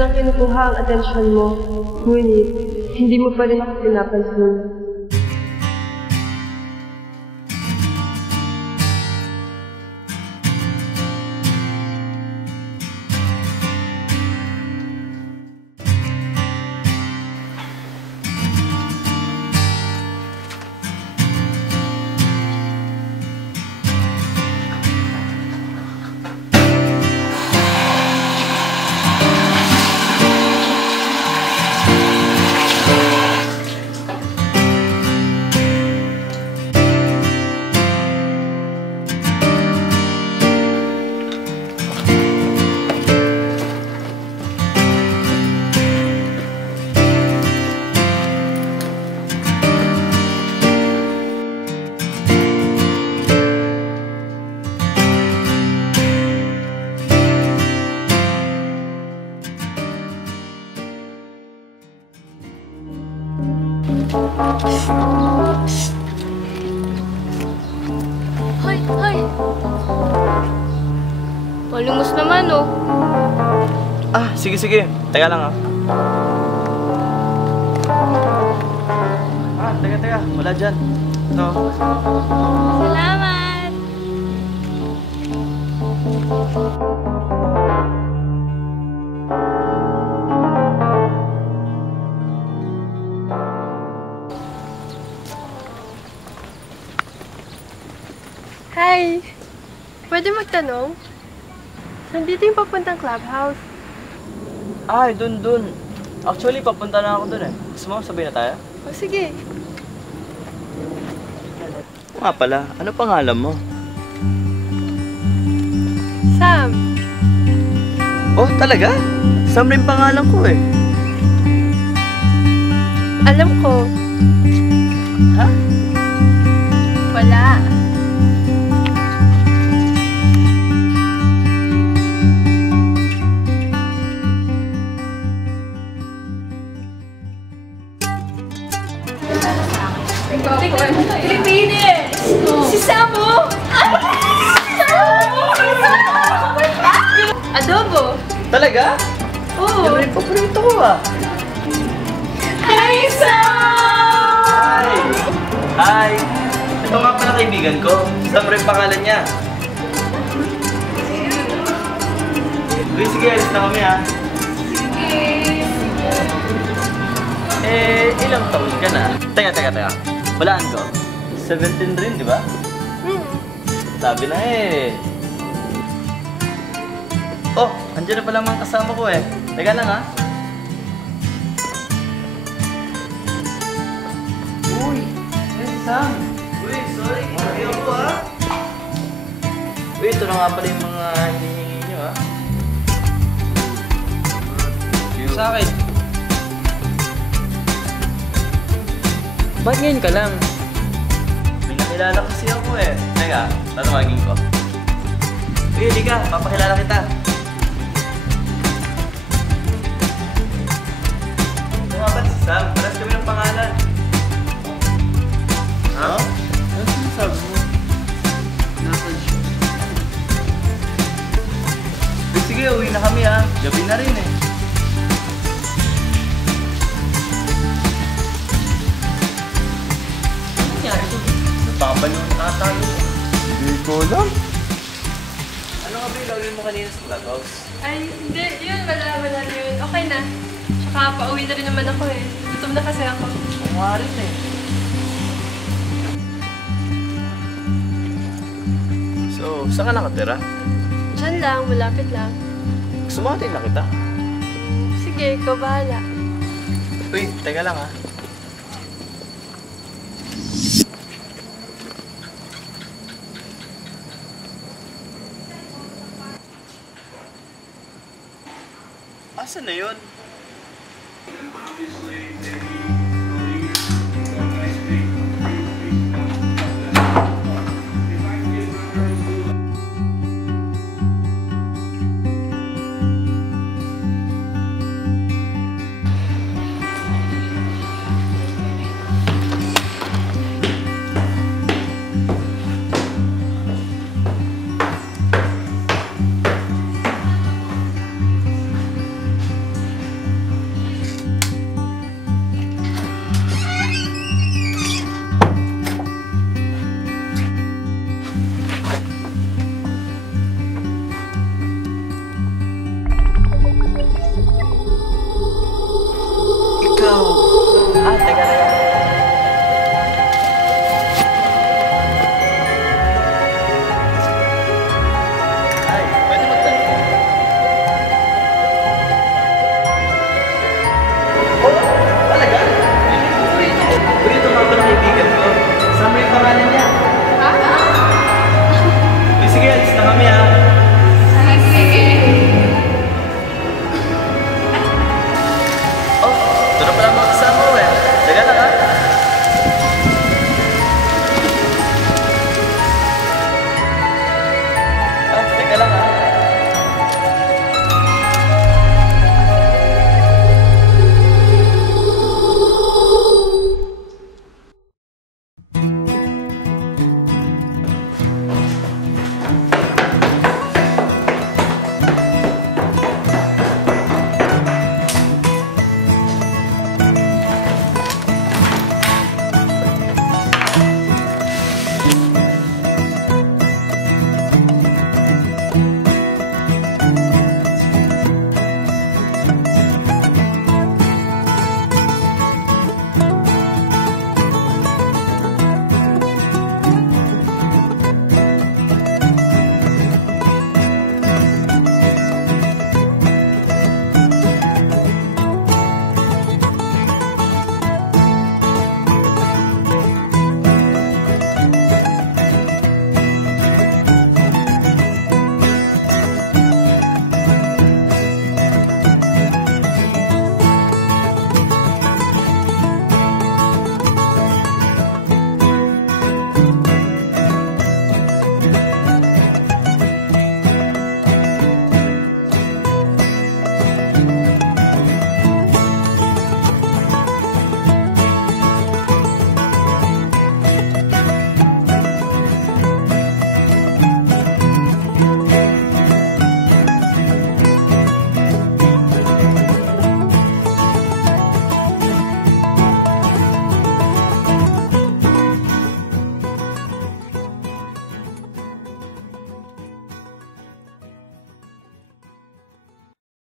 nang kinukuha ang atensyon mo, ngunit hindi mo pa rin ako pinapansin. Hoy! Hoy! Malimos naman, oh. Sige. Teka lang, Teka. Wala dyan. No. Salamat! Hi! Pwede magtanong? Nandito yung papuntang clubhouse. Ay, dun. Actually, papunta na ako dun eh. Gusto mo, sabay na tayo? O sige. Nga pala, ano pangalan mo? Sam, Oh, talaga? Sam rin pangalan ko eh. alam ko. Ha? Wala. Pilipinas! Si Samo! Adobo. Talaga? Oo. Yan rin paborito ko Hi, Sam! Hi! Ito nga pala kaibigan ko. Sam rin pangalan niya. Sige, alis na kami ilang taon ka na? Teka. Walaan ko. 17 rin, di ba? Sabi na Oh, andyan na pala mga kasama ko eh. Teka lang Uy, si Sam. Uy, sorry. Hindi ako Uy, ito na nga pala yung mga hinihingi nyo Sa akin. Ba't ngayon ka lang? May nakilala kasi ako eh. Teka, tatawagin ko. Uy, hindi ka. Papakilala kita. Ito nga ba si Sam? Paras kami ng pangalan. Ha? Ano sinasabi mo? Sige, uwi na kami Gabi na rin eh. Nagpapabalon na tayo. Hindi ko alam. Ano nga ba yung gawin mo kanina sa clubhouse? Ay, hindi. Yun, wala yun. Okay na. Tsaka pauwi na rin naman ako eh. Gutom na kasi ako. Oo nga rin eh. So, saan ka nakatira? Diyan lang, malapit lang. Gusto mo natin na kita? Sige, ikaw bahala. Uy, teka lang Asan na yun? mo yung pangalan niya. Ha? Uy, sige, alis na kami ha. Sige. Oh, ito na pala